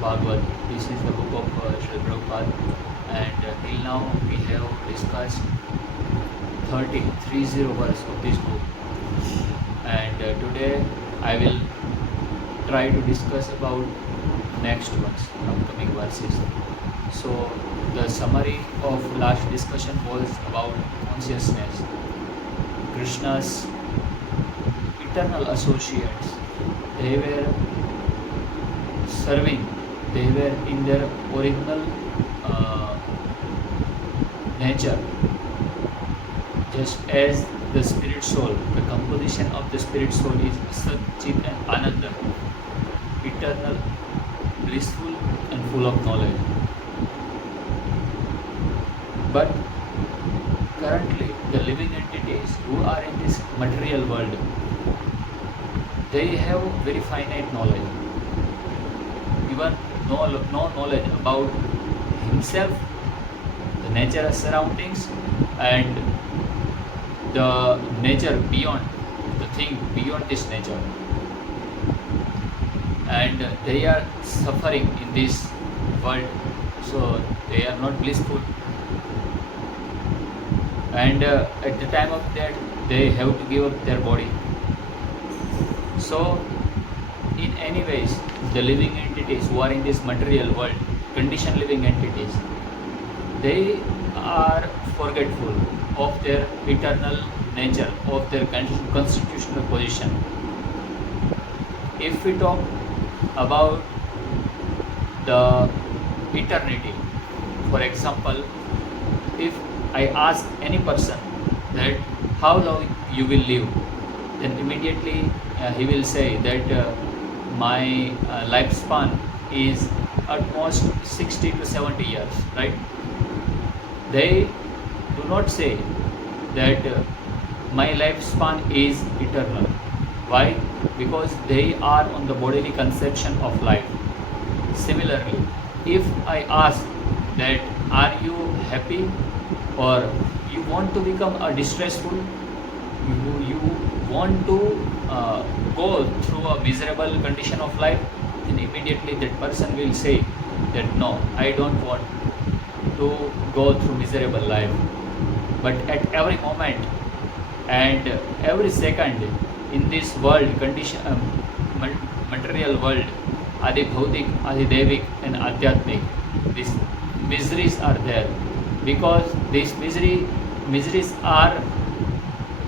Bhagavat. This is the book of Srila Prabhupada, and till now we have discussed 30 verse of this book, and today I will try to discuss about next ones, upcoming verses. So the summary of last discussion was about consciousness, Krishna's eternal associates. They were serving, they were in their original nature, just as the spirit soul. The composition of the spirit soul is Sat, Chit and Ananda, eternal, blissful and full of knowledge. But currently the living entities who are in this material world, they have very finite knowledge, even no knowledge about himself, the natural surroundings, and the nature beyond, the thing beyond this nature. And they are suffering in this world, so they are not blissful. And at the time of death, they have to give up their body. So in any ways, the living entities who are in this material world, conditioned living entities, they are forgetful of their eternal nature, of their constitutional position. If we talk about the eternity, for example, if I ask any person that how long you will live, then immediately he will say that my lifespan is almost 60 to 70 years, right? They do not say that my lifespan is eternal. Why? Because they are on the bodily conception of life. Similarly, if I ask that are you happy or you want to become a distressful, you want to go through a miserable condition of life, then immediately that person will say that no, I don't want to go through miserable life. But at every moment and every second in this world, material world, Adi Bhautik, Adi Devik and Adhyatmik, these miseries are there, because these miseries are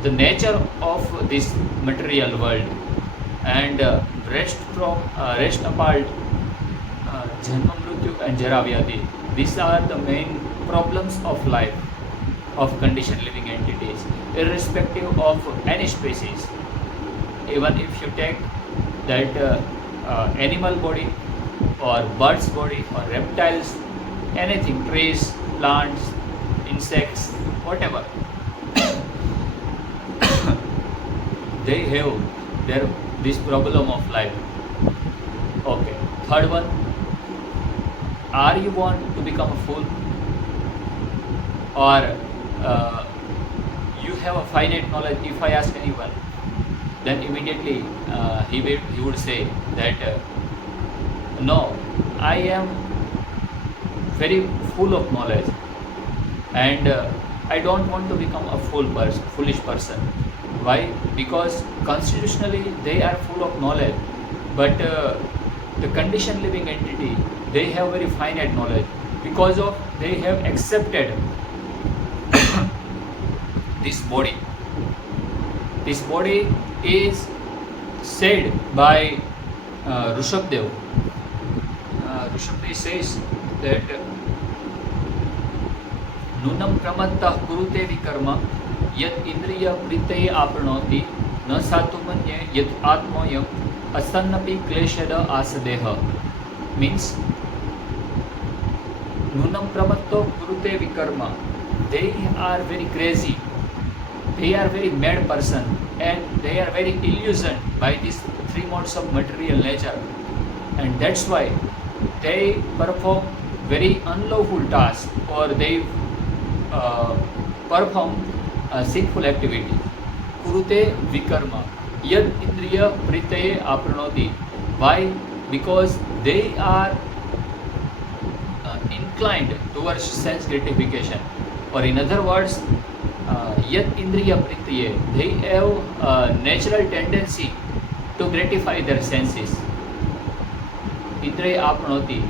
the nature of this material world, and rest apart, Janma Mrityu and Jara Vyadhi. These are the main problems of life, of conditioned living entities, irrespective of any species. Even if you take that animal body or bird's body or reptiles, anything, trees, plants, insects, whatever, they have this problem of life. Okay. Third one, are you want to become a fool, or you have a finite knowledge? If I ask anyone, then immediately he would say that no, I am very full of knowledge, and I don't want to become a foolish person. Why? Because constitutionally they are full of knowledge, but the conditioned living entity, they have very finite knowledge, because of they have accepted this body. This body is said by Rishabdev. Rishabdev says that Nunam pramattah kurute vikarma yat indriya pritaye apranoti na satumanye yat atmayam asannapi kleshada asadeha. Means Nunam pramatto kurute vikarma, they are very crazy, they are very mad person, and they are very illusioned by these three modes of material nature, and that's why they perform very unlawful tasks, or they perform sinful activity. Kurute vikarma yad indriya pritaye apranoti. Why? Because they are inclined towards sense gratification, or in other words, yat indriya pritiye, they have a natural tendency to gratify their senses. Indriya apnoti,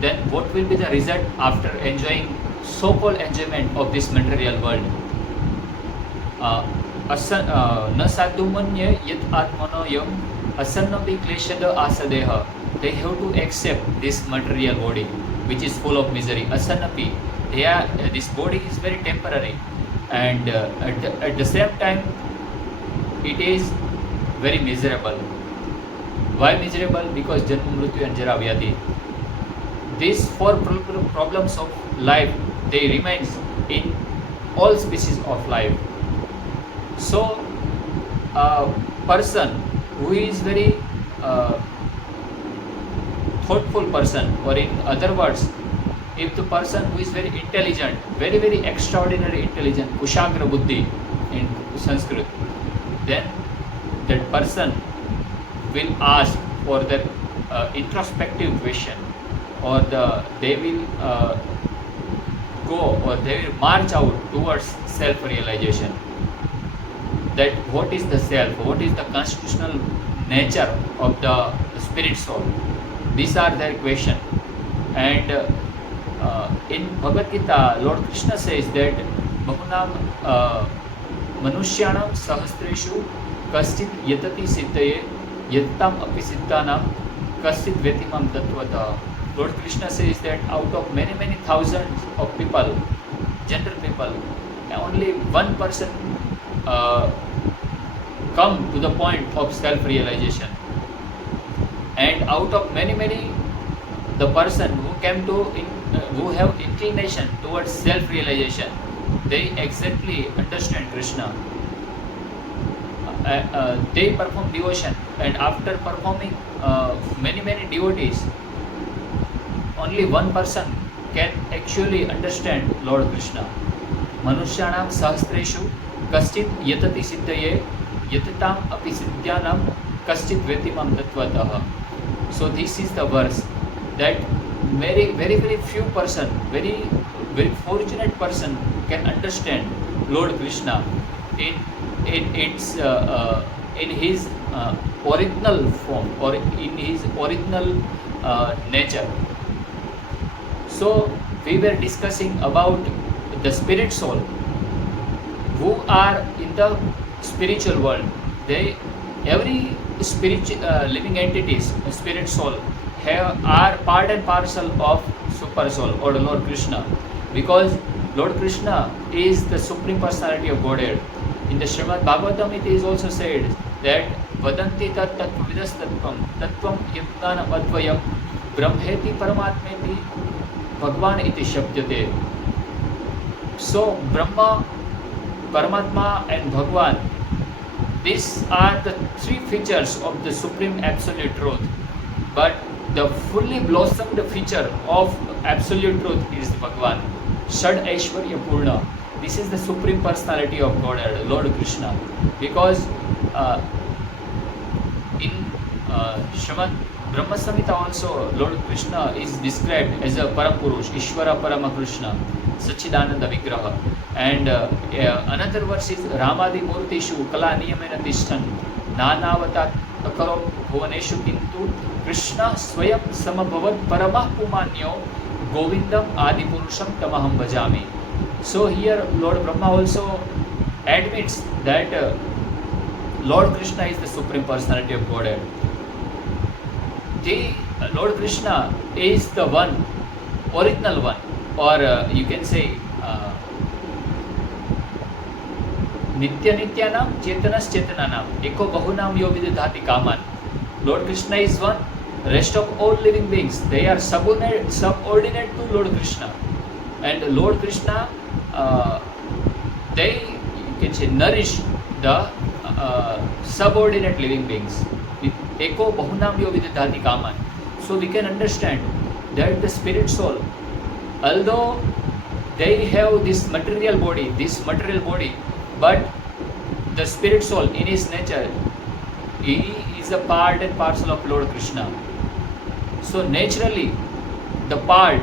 then what will be the result after enjoying so-called enjoyment of this material world? न sadhumanya yat atmanoyam asannapi kleshada asadeha. They have to accept this material body which is full of misery. Asannapi, this body is very temporary, and at the same time it is very miserable. Why miserable? Because janma, mrityu and jara vyadhi. These four problems of life, they remains in all species of life. So a person who is very thoughtful person, or in other words, if the person who is very intelligent, very very extraordinary intelligent, kushagra buddhi in Sanskrit, then that person will ask for their introspective question, or they will go, or they will march out towards self-realization. That what is the self, what is the constitutional nature of the spirit soul. These are their questions. And in Bhagavad Gita, Lord Krishna says that Bahunam Manushyanam Sahasreshu Kaschit Yatati Siddhaye Yattam Api Siddhanam Kaschit Vetimam Tattvata. Lord Krishna says that out of many many thousands of people, general people, only one person come to the point of self-realization, and out of many many, the person who came to who have inclination towards self-realization, they exactly understand Krishna. They perform devotion, and after performing many many devotees, only one person can actually understand Lord Krishna. Manushyanam sahasreshu kaschit yatati siddhaye yatatam api siddhyanam kaschit vetimam tattvataha. So this is the verse that very very very few person, very very fortunate person can understand Lord Krishna in his original form, or in his original nature. So we were discussing about the spirit soul who are in the spiritual world. Every spiritual living entities, spirit soul, are part and parcel of super soul or Lord Krishna, because Lord Krishna is the supreme personality of Godhead. In the Srimad Bhagavatam it is also said that vadanti tat tattvavidas tattvam yatnana advayam brahmeti paramatmeti bhagwan iti shabdyate. So Brahma, Paramatma and Bhagwan, these are the three features of the supreme absolute truth. But the fully blossomed feature of absolute truth is Bhagwan, Shad Aishwarya Purna. This is the supreme personality of Godhead, Lord Krishna. Because in Srimad Brahma Samhita also, Lord Krishna is described as a Parapurush, Ishvara Parama Krishna, Sachidananda Vigraha. And another verse is Ramadi Murtishu Kala Niyamena Tishtan Nanavatat Akaro Bhuvaneshu Kintu Krishna Swayam Samabhavat Paramah Pumanyo Govindam Adipurusham Tamaham Bhajami. So here Lord Brahma also admits that Lord Krishna is the supreme personality of Godhead. The Lord Krishna is the one, original one, or you can say Nitya Nityanam Chetanas Chetananam Eko Bahunam Yo Vididhati Kaman. Lord Krishna is one, rest of all living beings, they are subordinate to Lord Krishna. And Lord Krishna, they, you can say, nourish the subordinate living beings. Eko Bahunam Yo Vididhati Kaman. So we can understand that the spirit soul, although they have this material body, but the spirit soul in his nature, he is a part and parcel of Lord Krishna. So naturally, the part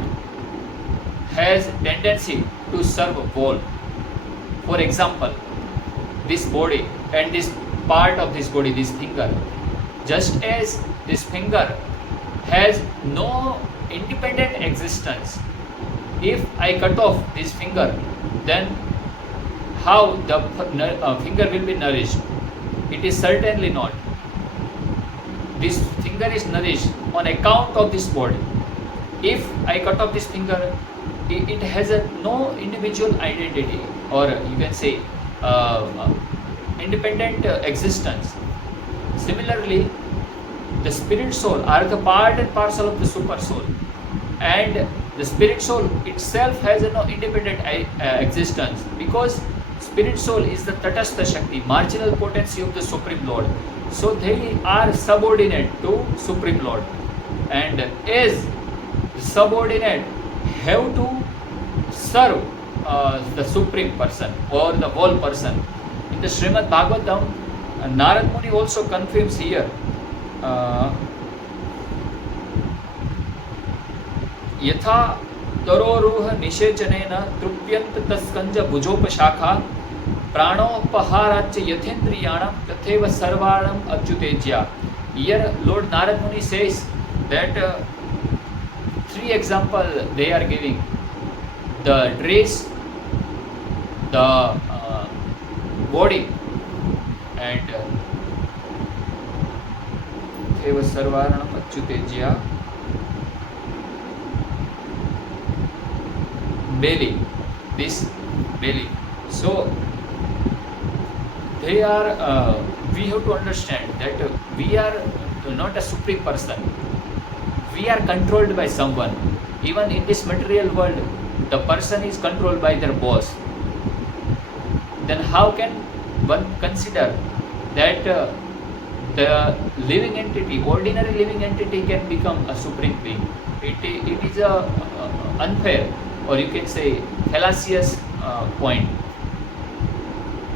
has tendency to serve both. For example, this body and this part of this body, this finger, just as this finger has no independent existence, if I cut off this finger, then how the finger will be nourished? It is certainly not. This finger is nourished on account of this body. If I cut off this finger, it has no individual identity, or you can say independent existence. Similarly, the spirit soul are the part and parcel of the super soul, and the spirit soul itself has no independent existence, because spirit soul is the Tatastha Shakti, marginal potency of the Supreme Lord. So they are subordinate to Supreme Lord, and as subordinate have to serve the Supreme Person or the whole person. In the Srimad Bhagavatam, Narad Muni also confirms here, यथा तरोरुह निषेचनेन तृप्यंत तस्कंज भुजोपशाखा प्राणोपहाराच्च यथेन्द्रियाणां तथैव सर्वाणाम् अच्युतेज्या. Here Lord Narad Muni says that three examples they are giving: the dress, the body, and तथैव सर्वाणाम् अच्युतेज्या, belly, this belly. So they are we have to understand that we are not a supreme person, we are controlled by someone. Even in this material world, the person is controlled by their boss. Then how can one consider that the living entity, ordinary living entity, can become a supreme being? It is a unfair, or you can say fallacious point.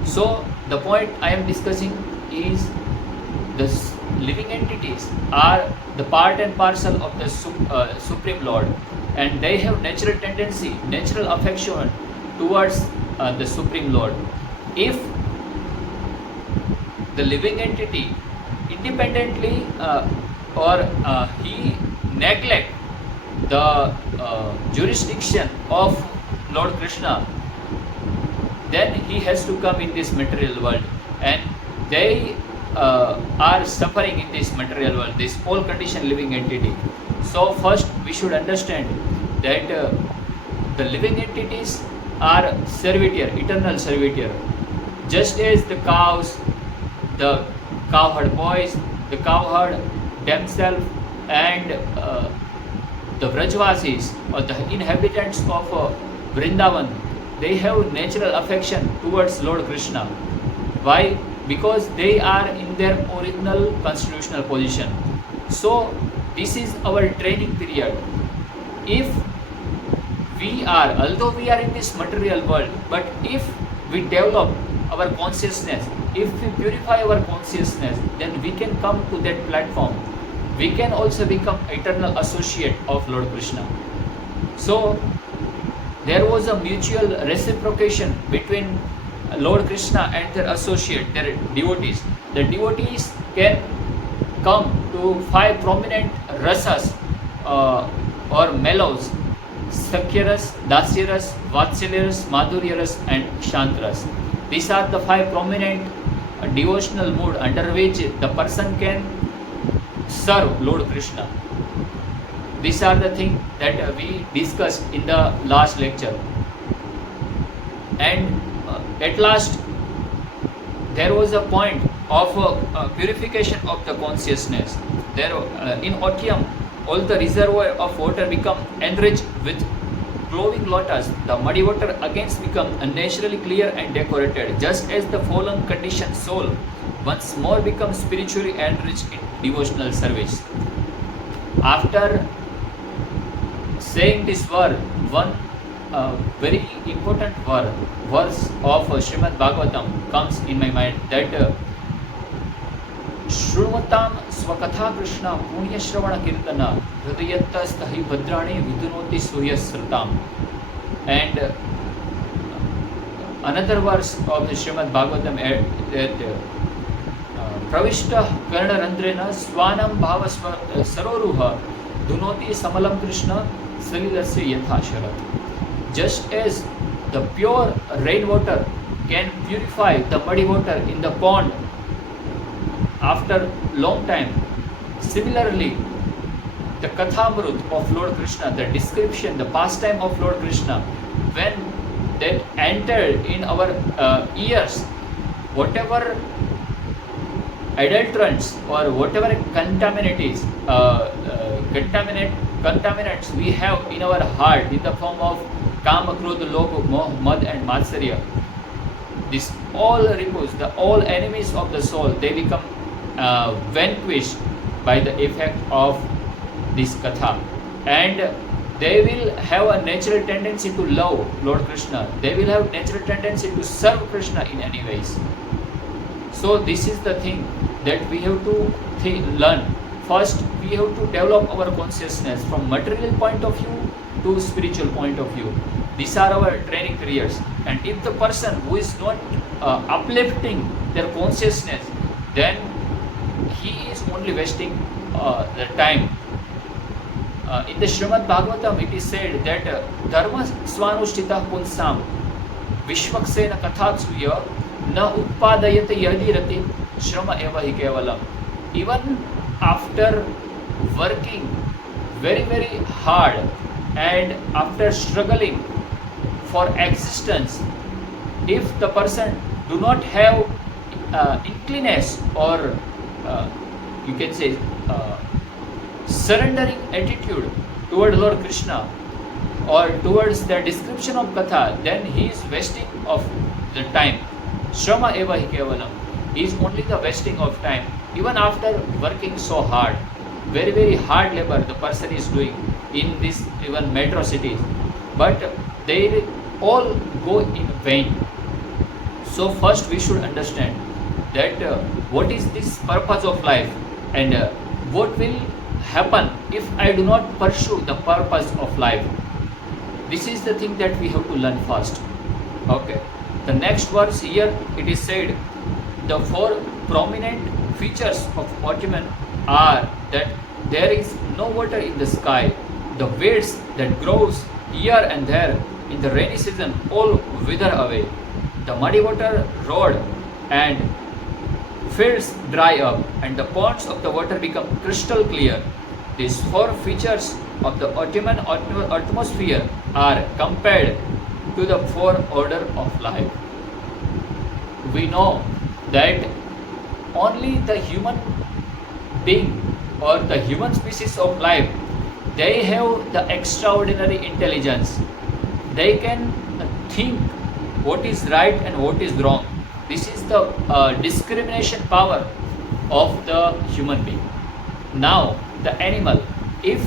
So the point I am discussing is the living entities are the part and parcel of the Supreme Lord, and they have natural tendency, natural affection towards the Supreme Lord. If the living entity independently or he neglect the jurisdiction of Lord Krishna, then he has to come in this material world, and they are suffering in this material world, this all conditioned living entity. So first we should understand that the living entities are servitor, eternal servitor. Just as the cows, the cowherd boys, the cowherd themselves, and the Vrajvasis, or the inhabitants of Vrindavan, they have natural affection towards Lord Krishna. Why? Because they are in their original constitutional position. So this is our training period. If we are, although we are in this material world, but if we develop our consciousness, if we purify our consciousness, then we can come to that platform. We can also become eternal associate of Lord Krishna. So there was a mutual reciprocation between Lord Krishna and their associate, their devotees. The devotees can come to 5 prominent rasas or mellows: Sakhyaras, Dasyaras, Vatsalyaras, Madhuryaras, and Shantras. These are the 5 prominent devotional mood under which the person can serve Lord Krishna. These are the things that we discussed in the last lecture. And at last, there was a point of purification of the consciousness. There, in autumn, all the reservoir of water become enriched with glowing lotus. The muddy water again become unnaturally clear and decorated, just as the fallen conditioned soul once more becomes spiritually enriched in devotional service. After saying this word, one very important verse of Srimad Bhagavatam comes in my mind, that Shruvatam Swakatha Krishna Punya Shravana Kirtana Hridayatasthahi Bhadrani Vidunoti Suhyasratam. And another verse of the Srimad Bhagavatam that Pravishta Karnarandrena Swanam Bhava Saroruha Dunoti Samalam Krishna Salilasya Yatha Sharat. Just as the pure rainwater can purify the muddy water in the pond after long time, similarly the Kathamrut of Lord Krishna, the description, the pastime of Lord Krishna, when that entered in our ears, whatever adulterants or whatever contaminants we have in our heart in the form of Kama, Krodha, Lobha, Moh, Mad and Matsarya, this all repose, the all enemies of the soul, they become vanquished by the effect of this katha, and they will have a natural tendency to love Lord Krishna. They will have natural tendency to serve Krishna in any ways. So this is the thing that we have to learn. First, we have to develop our consciousness from material point of view to spiritual point of view. These are our training careers. And if the person who is not uplifting their consciousness, then he is only wasting the time. In the Srimad Bhagavatam, it is said that Dharma Swanushtita Punsam Vishwaksena Kathatsuya Na Utpadayate Yadirati Shrama Eva Hi Kevalam. Even after working very, very hard and after struggling for existence, if the person do not have inclination or you can say surrendering attitude toward Lord Krishna or towards the description of Katha, then he is wasting of the time. Shrama eva hi kevalam is only the wasting of time. Even after working so hard, very, very hard labor the person is doing in this even metro cities, but they all go in vain. So first we should understand that what is this purpose of life and what will happen if I do not pursue the purpose of life. This is the thing that we have to learn first. Okay. The next verse here it is said, the four prominent features of autumn are that there is no water in the sky, the weeds that grows here and there in the rainy season all wither away, the muddy water road and fields dry up, and the ponds of the water become crystal clear. These four features of the autumnal atmosphere are compared to the four order of life. We know that only the human being or the human species of life, they have the extraordinary intelligence. They can think what is right and what is wrong. This is the discrimination power of the human being. Now, the animal, if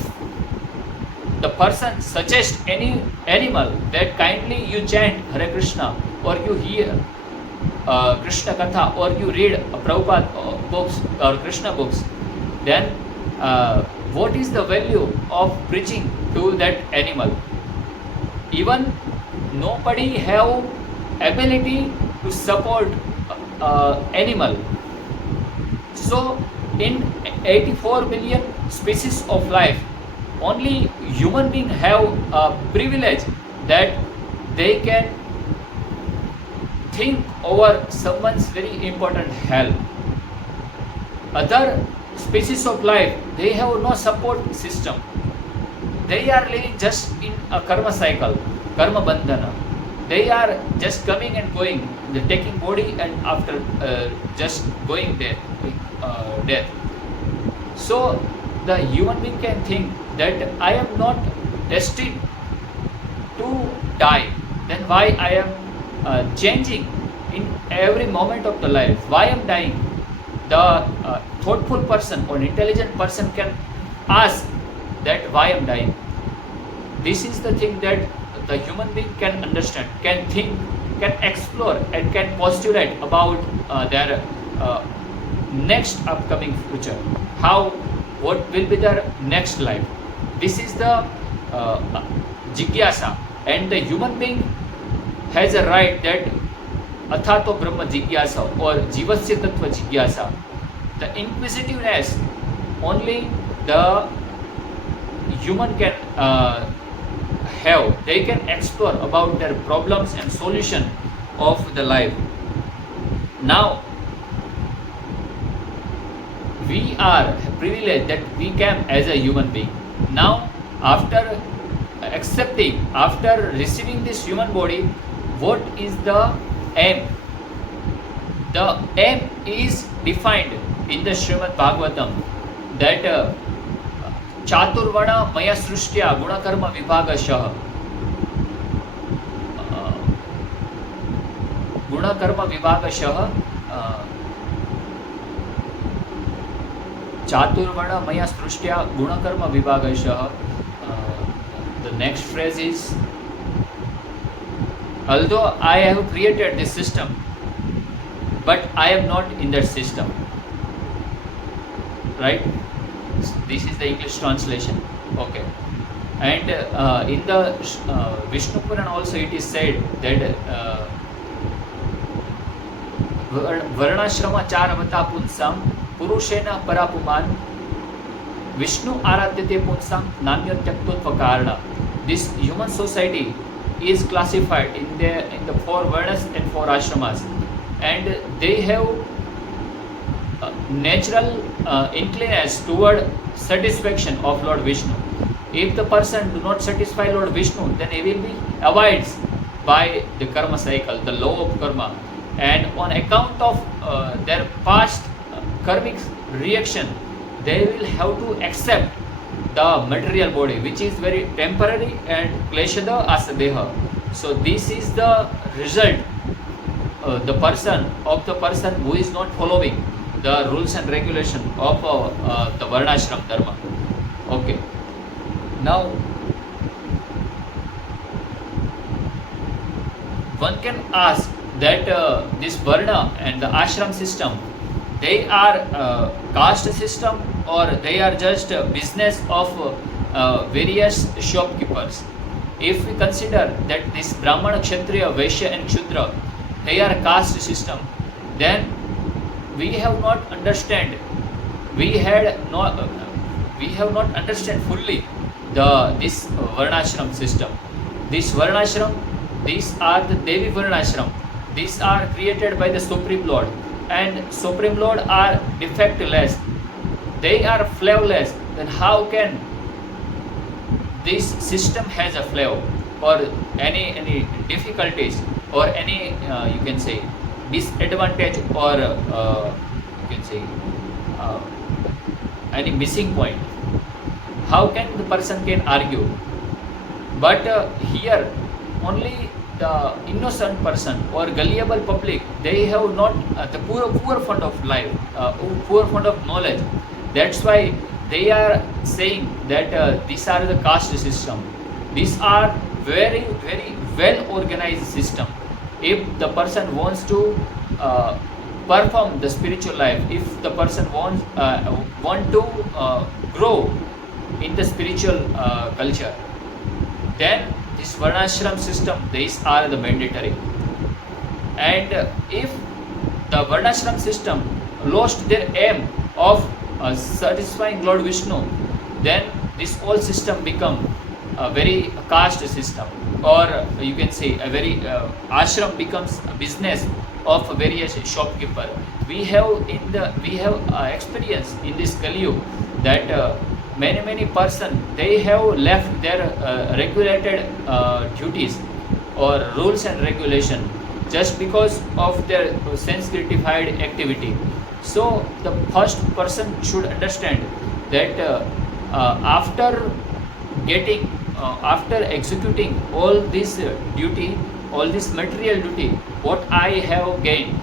the person suggests any animal that kindly you chant Hare Krishna or you hear Krishna Katha or you read Prabhupada books or Krishna books, then what is the value of preaching to that animal? Even nobody have ability to support animal. So in 84 billion species of life, only human beings have a privilege that they can think over someone's very important help. Other species of life, they have no support system. They are living just in a karma cycle, karma bandhana. They are just coming and going, they're taking body and after just going death. So the human being can think that I am not destined to die, then why I am changing in every moment of the life, why I am dying? The thoughtful person or intelligent person can ask that why I am dying. This is the thing that the human being can understand, can think, can explore and can postulate about their next upcoming future. How, what will be their next life. This is the jigyasa and the human being has a right that athato brahma jigyasa or jivasya tattva jigyasa. The inquisitiveness only the human can have. They can explore about their problems and solution of the life. Now we are privileged that we came as a human being. Now after accepting, after receiving this human body, what is the aim? The aim is defined in the Srimad Bhagavatam that chaturvana maya srishtya gunakarma vibhagashah गुणकर्म विभागशः चातुर्वर्ण मया सृष्ट्या गुणकर्म विभागशः. The next phrase is, although I have created this system, but I am not in that system. Right? This is the English translation. Okay. And in the Vishnu Puran also it is said that वर्णाश्रम चार अवता पुंसाम पुरुषेण परापुमान विष्णु आराध्यते पुंसाम नान्यो त्यक्तोत्व कारण. This human society is classified in the four varnas and four ashramas, and they have natural inclination toward satisfaction of Lord Vishnu. If the person do not satisfy Lord Vishnu, then he will be avoided by the karma cycle, the law of karma. And on account of their past karmic reaction, they will have to accept the material body, which is very temporary and kleshada asadeha. So this is the result, the person who is not following the rules and regulation of the varnashram dharma. Okay. Now one can ask that this varna and the ashram system, they are caste system or they are just a business of various shopkeepers. If we consider that this brahmana, kshatriya, vaishya and shudra, they are caste system, then we have not understand fully this varnashram system. This varnashram, these are the Devi varnashram. These are created by the Supreme Lord, and Supreme Lord are defectless. They are flavorless. Then how can this system has a flaw or any difficulties or any you can say disadvantage or you can say any missing point? How can the person can argue? But here only the innocent person or gullible public, they have not the poor fund of life, poor fund of knowledge. That's why they are saying that these are the caste system. These are very well organized system. If the person wants to perform the spiritual life, if the person want to grow in the spiritual culture, then this varnashram system, these are the mandatory. And if the varnashram system lost their aim of satisfying Lord Vishnu, then this whole system become a very caste system, or you can say a very ashram becomes a business of various shopkeeper. We have experience in this Kali Yuga that many person, they have left their regulated duties or rules and regulation just because of their sense gratified activity. So the first person should understand that after executing all this duty, all this material duty, what I have gained?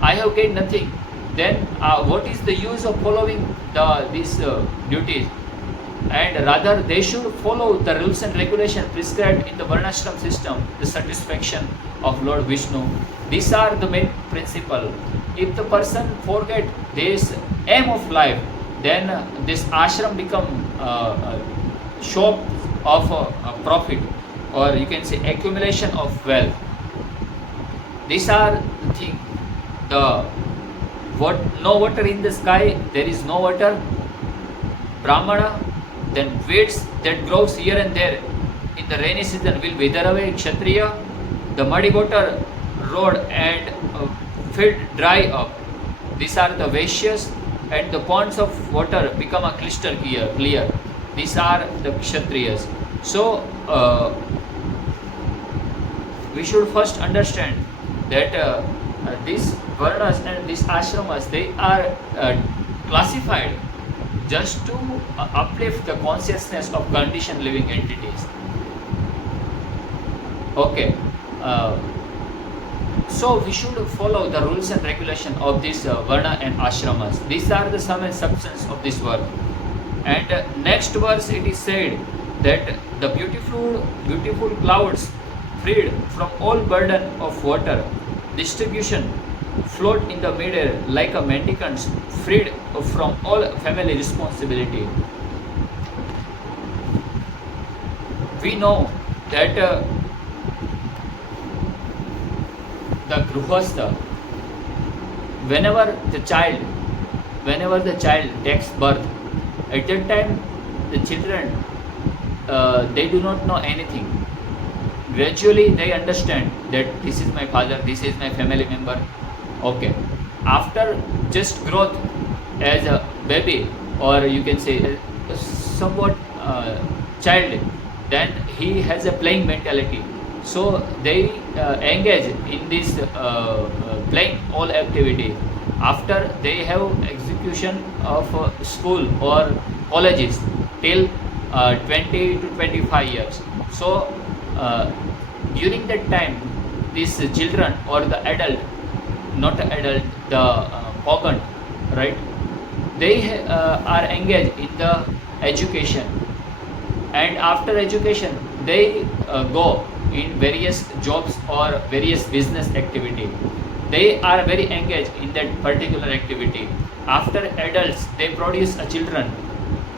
I have gained nothing. Then what is the use of following these duties? And rather they should follow the rules and regulation prescribed in the varnashram system, the satisfaction of Lord Vishnu. These are the main principle. If the person forget this aim of life, then this ashram become shop of profit, or you can say accumulation of wealth. These are the thing. No water in the sky, there is no water. Brahmana, then weeds that grows here and there in the rainy season will wither away. Kshatriya, the muddy water road and field dry up. These are the Vaishyas, and the ponds of water become a crystal clear. These are the Kshatriyas. So we should first understand that these varnas and these ashramas, they are classified just to uplift the consciousness of conditioned living entities. Okay, so we should follow the rules and regulation of this varna and ashramas. These are the sum and substance of this work. And next verse it is said that the beautiful clouds, freed from all burden of water distribution, float in the midair like a mendicants, freed from all family responsibility. We know that the Gruhastha, whenever the child takes birth, at that time the children they do not know anything. Gradually they understand that this is my father, this is my family member. Okay, after just growth as a baby, or you can say somewhat child, then he has a playing mentality. So they engage in this playing all activity. After they have execution of school or colleges till 20 to 25 years. So during that time, these children or the adult, not adult, the pagan, right? They are engaged in the education, and after education, they go in various jobs or various business activity. They are very engaged in that particular activity. After adults, they produce a children,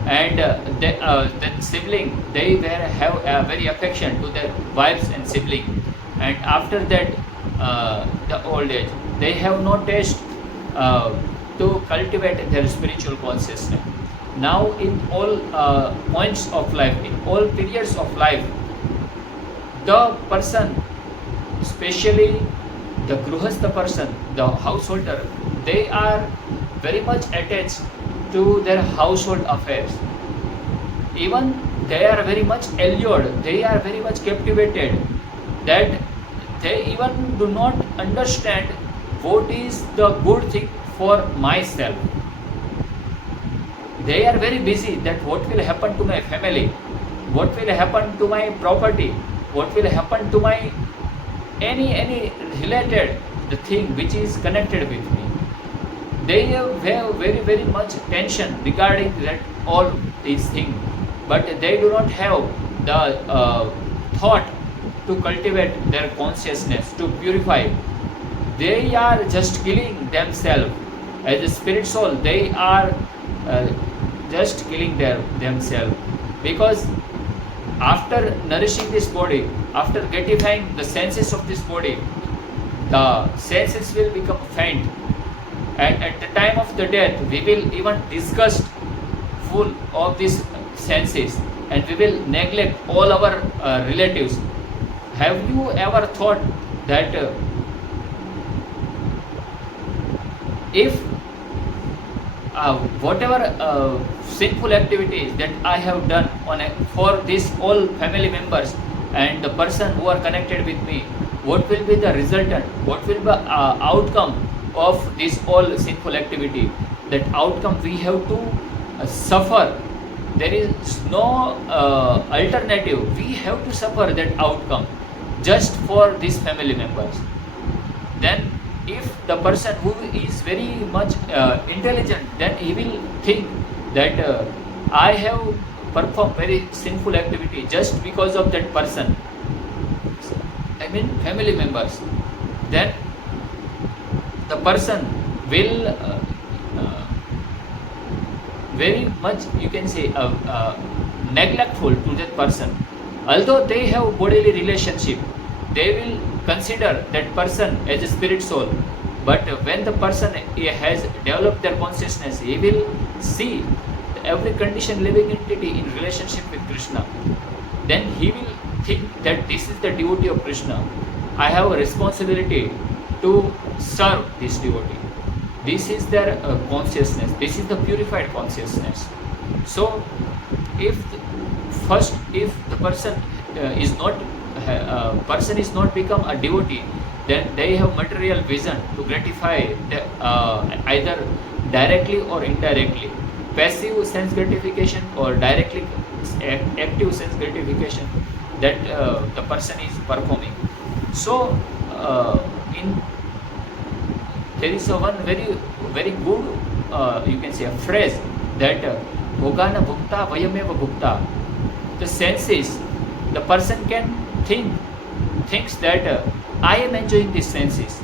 and then sibling, they have a very affection to their wives and sibling. And after that, the old age, they have no taste to cultivate their spiritual consciousness. Now in all points of life, in all periods of life, the person, especially the Gruhastha person, the householder, they are very much attached to their household affairs. Even they are very much allured, they are very much captivated, that they even do not understand what is the good thing for myself. They are very busy that what will happen to my family, what will happen to my property, what will happen to my any related the thing which is connected with me. They have very much tension regarding that all these things, but they do not have the thought to cultivate their consciousness, to purify. They are just killing themselves as a spirit soul. They are just killing themselves, because after nourishing this body, after gratifying the senses of this body, the senses will become faint, and at the time of the death we will even disgust full of these senses, and we will neglect all our relatives. Have you ever thought that if whatever sinful activities that I have done for these all family members and the person who are connected with me, what will be the resultant? What will be the outcome of this all sinful activity? That outcome we have to suffer. There is no alternative. We have to suffer that outcome just for these family members. Then if the person who is very much intelligent, then he will think that I have performed very sinful activity just because of that person, I mean family members. Then the person will very much, you can say, neglectful to that person. Although they have bodily relationship, they will consider that person as a spirit soul. But when the person has developed their consciousness, he will see every conditioned living entity in relationship with Krishna. Then he will think that this is the devotee of Krishna. I have a responsibility to serve this devotee. This is their consciousness. This is the purified consciousness. So, if the person is not become a devotee, then they have material vision to gratify either directly or indirectly, passive sense gratification or directly active sense gratification that the person is performing. So, there is one very good you can say a phrase that bhogana bhukta vayameva bhukta. The senses, the person can thinks that I am enjoying these senses,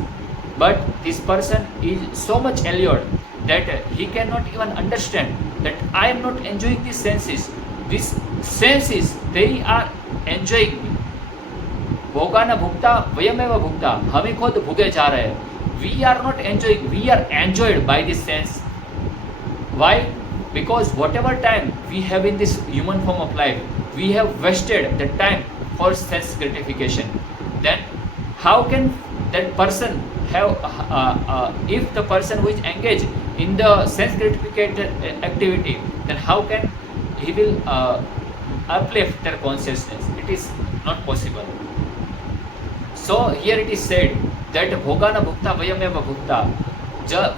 but this person is so much allured that he cannot even understand that I am not enjoying these senses. These senses, they are enjoying me. भोगाना भुगता वयमेव भुगता, हम ही खुद भुगे जा रहे हैं. We are not enjoying, we are enjoyed by this sense. Why? Because whatever time we have in this human form of life, we have wasted the time for sense gratification. Then how can that person have, if the person who is engaged in the sense gratification activity, then how can he will uplift their consciousness? It is not possible. So here it is said that bhogana bhukta vayameva bhukta.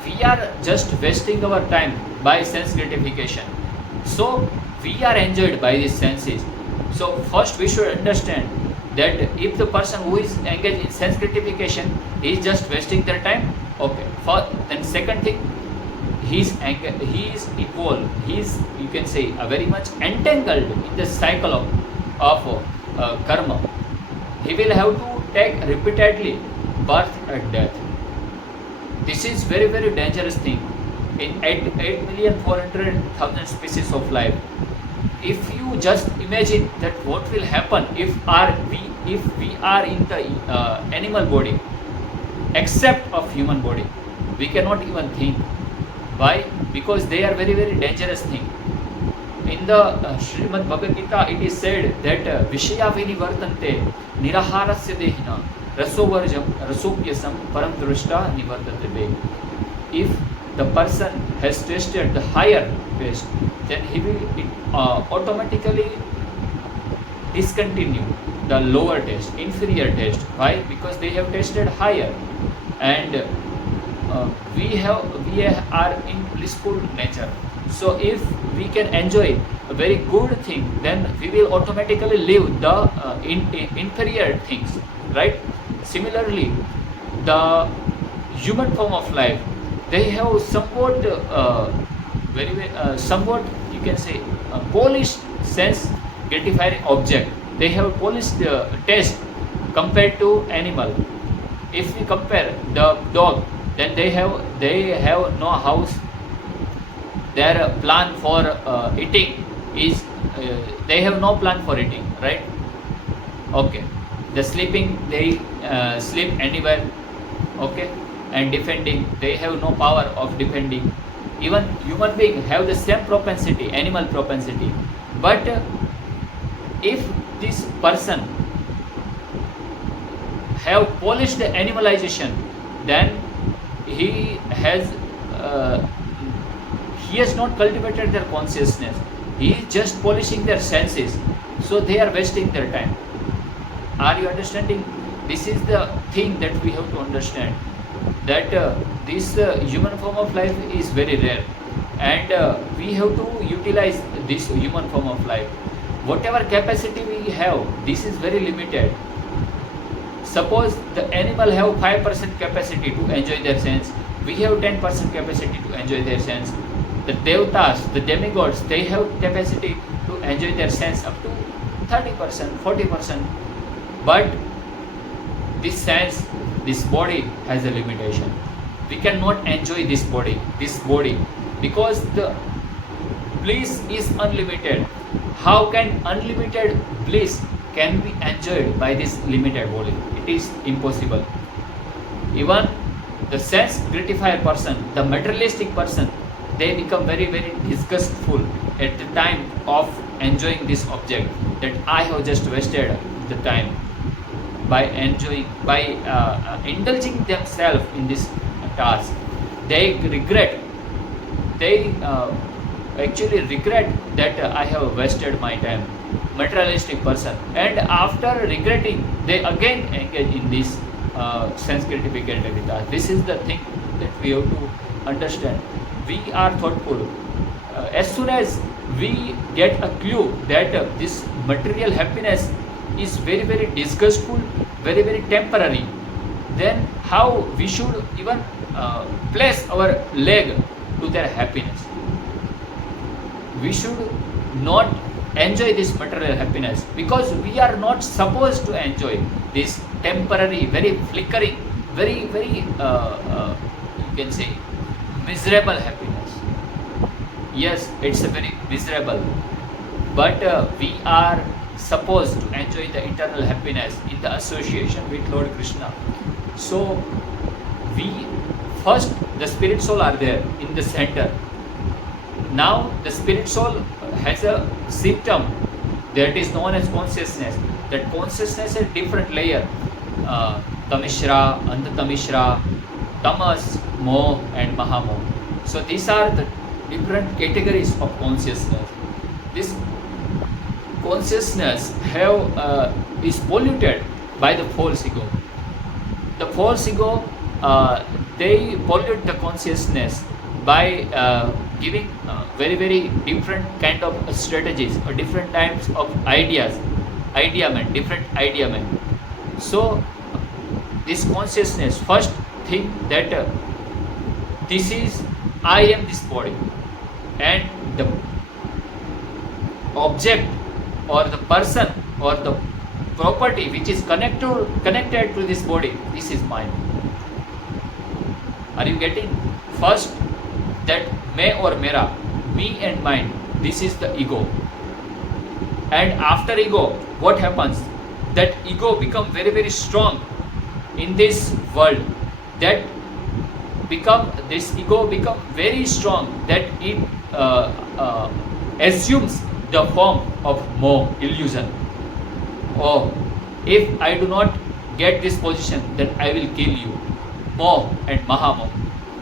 We are just wasting our time by sense gratification. So we are enjoyed by these senses. So first we should understand that if the person who is engaged in sense gratification is just wasting their time, okay. Then second thing, he is equal. He is, you can say, very much entangled in the cycle of karma. He will have to take repeatedly birth and death. This is very dangerous thing in 8,400,000 species of life. If you just imagine that what will happen if we are in the animal body, except of human body, we cannot even think. Why? Because they are very dangerous thing. In the Srimad Bhagavad Gita, it is said that Vishaya vinivartante niraharasya dehina rasovarjam rasopyasam param drishta nivartate. If the person has tasted the higher taste, then he will automatically discontinue the lower taste, inferior taste. Why? Because they have tasted higher, and we are in blissful nature. So if we can enjoy a very good thing, then we will automatically leave the inferior things, right? Similarly, the human form of life, they have somewhat somewhat, you can say, polished sense gratifying object. They have polished taste compared to animal. If we compare the dog, then they have no house. Their plan for eating is they have no plan for eating, right? Okay. The sleeping, they sleep anywhere, okay? And defending, they have no power of defending. Even human beings have the same propensity, animal propensity. But if this person have polished the animalization, then he has not cultivated their consciousness. He is just polishing their senses. So they are wasting their time. Are you understanding? This is the thing that we have to understand. That this human form of life is very rare. And we have to utilize this human form of life. Whatever capacity we have, this is very limited. Suppose the animal have 5% capacity to enjoy their sense. We have 10% capacity to enjoy their sense. The devatas, the demigods, they have capacity to enjoy their sense up to 30%, 40%. But this sense, this body has a limitation. We cannot enjoy this body, because the bliss is unlimited. How can unlimited bliss can be enjoyed by this limited body. It is impossible. Even the sense gratifier person, the materialistic person, they become very, very disgustful at the time of enjoying this object, that I have just wasted the time by enjoying, by indulging themselves in this task. They regret, they actually regret that I have wasted my time. Materialistic person, and after regretting, they again engage in this sense gratification task. This is the thing that we have to understand. We are thoughtful. As soon as we get a clue that this material happiness is very, very disgustful, very, very temporary, then how we should even place our leg to their happiness. We should not enjoy this material happiness, because we are not supposed to enjoy this temporary, very flickering, very, very you can say miserable happiness. Yes, it's a very miserable, but we are supposed to enjoy the eternal happiness in the association with Lord Krishna. So we first, the spirit soul are there in the center. Now the spirit soul has a symptom that is known as consciousness. That consciousness is different layer, Tamishra, Antatamishra, Tamas, Moh and Mahamoh. So these are the different categories of consciousness. This consciousness is polluted by the false ego. The false ego, they pollute the consciousness by giving very, very different kind of strategies or different types of ideas, different ideament. So this consciousness first think that this is, I am this body, and the object or the person or the property which is connected to this body, this is mine. Are you getting? First, that मैं और मेरा, me and mine, this is the ego. And after ego, what happens? That ego become very, very strong in this world. This ego become very strong that it assumes the form of moh, illusion. Oh, if I do not get this position, then I will kill you. Moh and Mahamoh.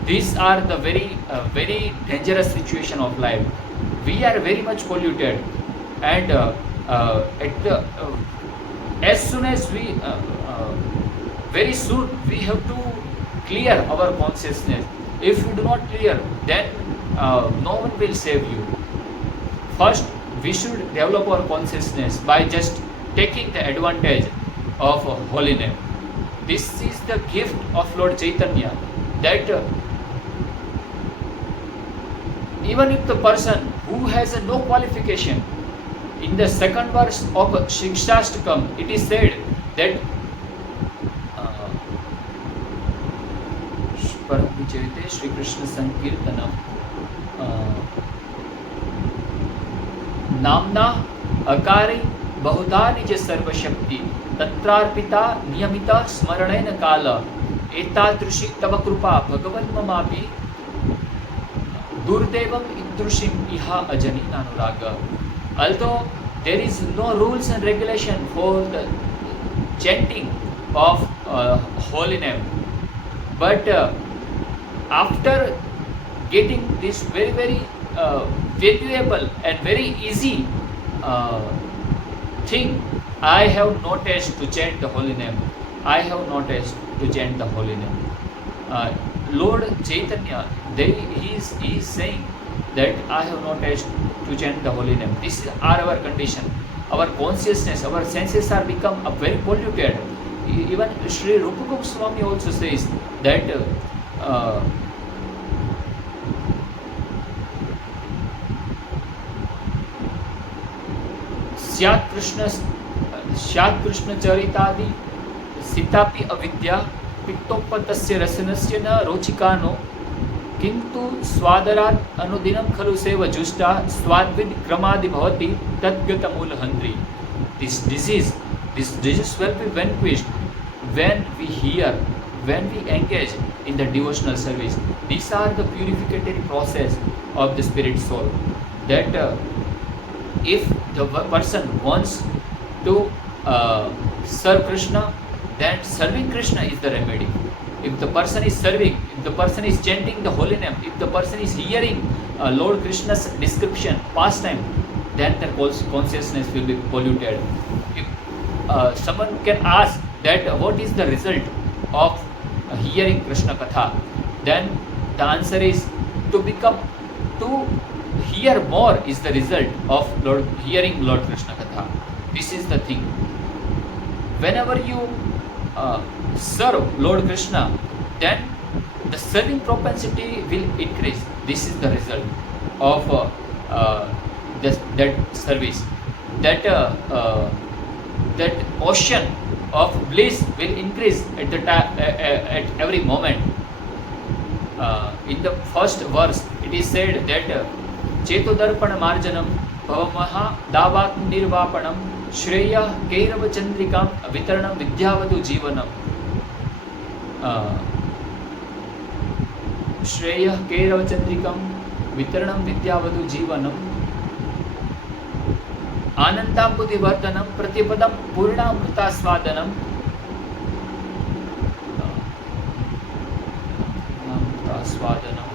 These are the very, very dangerous situation of life. We are very much polluted, and as soon as we, very soon we have to clear our consciousness. If you do not clear, then no one will save you. First, we should develop our consciousness by just taking the advantage of holy name. This is the gift of Lord Chaitanya, that even if the person who has no qualification, in the second verse of Shikshashtakam, it is said that Paramvichayate Shri Krishna Sankirtanam Namna Akari Bahudha Nija Sarvashakti Tatrarpita Niyamita Smaranena Kala Etadrushi Tava Krupa Bhagavan Mamapi Durdevam Idrushim Iha Ajani Nanuraga. Although there is no rules and regulation for the chanting of holy name, but after getting this very, very valuable and very easy thing, I have noticed to chant the holy name. I have noticed to chant the holy name. Lord Chaitanya, he is saying that I have noticed to chant the holy name. This is our condition. Our consciousness, our senses are become very polluted. Even Sri Rupa Goswami also says that Syat Krishna Charitadi Sitapi Avidya Pittopatasya Rasanasya Na Rochikano Kintu Swadarat Anudinam Khalu Seva Justa Swadvid Kramadi Bhavati Tadgata Mulahandri. This disease These diseases will be vanquished when we hear, when we engage in the devotional service. These are the purificatory process of the spirit soul. That if the person wants to serve Krishna, then serving Krishna is the remedy. If the person is serving, if the person is chanting the holy name, if the person is hearing Lord Krishna's description, pastime, then their consciousness will be polluted. If someone can ask that what is the result of hearing Krishna Katha, then the answer is to hear more is the result of hearing Lord Krishna Katha. This is the thing. Whenever you serve Lord Krishna, then the serving propensity will increase. This is the result of that service. That ocean of bliss will increase at every moment. In the first verse, it is said that Chetodarpana Marjanam Bhavamaha Davat Nirvapanam Shreya Kairava Chandrikam Vitaranam Vidyavadu Jivanam. Shreya Kairava Chandrikam Vitaranam Vidyavadu Jivanam Anandambudhi Vardhanam Pratipadam Purnamrita Swadanam Swadanam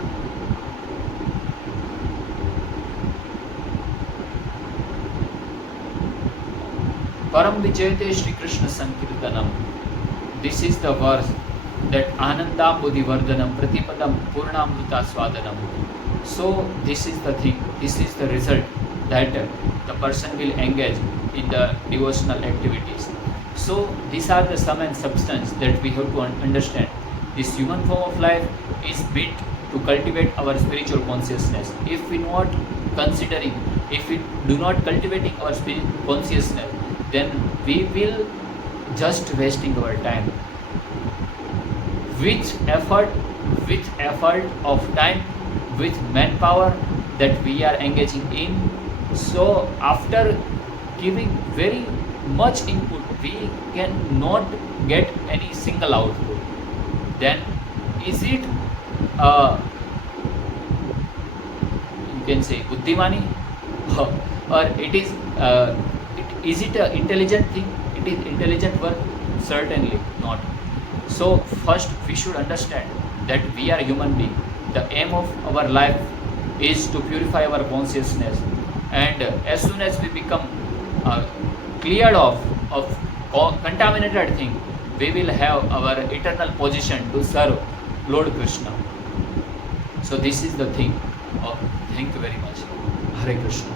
Param Vijayate Shri Krishna Sankirtanam. This is the verse that Anandam Buddhi Vardhanam Pratipadam Purnamrita Swadanam. So this is the thing, this is the result that the person will engage in the devotional activities. So these are the sum and substance that we have to understand. This human form of life is built to cultivate our spiritual consciousness. If we not considering, if we do not cultivating our spiritual consciousness, then we will just wasting our time. With effort of time, with manpower that we are engaging in. So after giving very much input, we cannot get any single output. Then is it you can say buddhimani, or it is it an intelligent thing? It is intelligent work? Certainly not. So first we should understand that we are human beings. The aim of our life is to purify our consciousness, and as soon as we become cleared of contaminated thing, we will have our eternal position to serve Lord Krishna. So this is the thing. Thank you very much. Hare Krishna.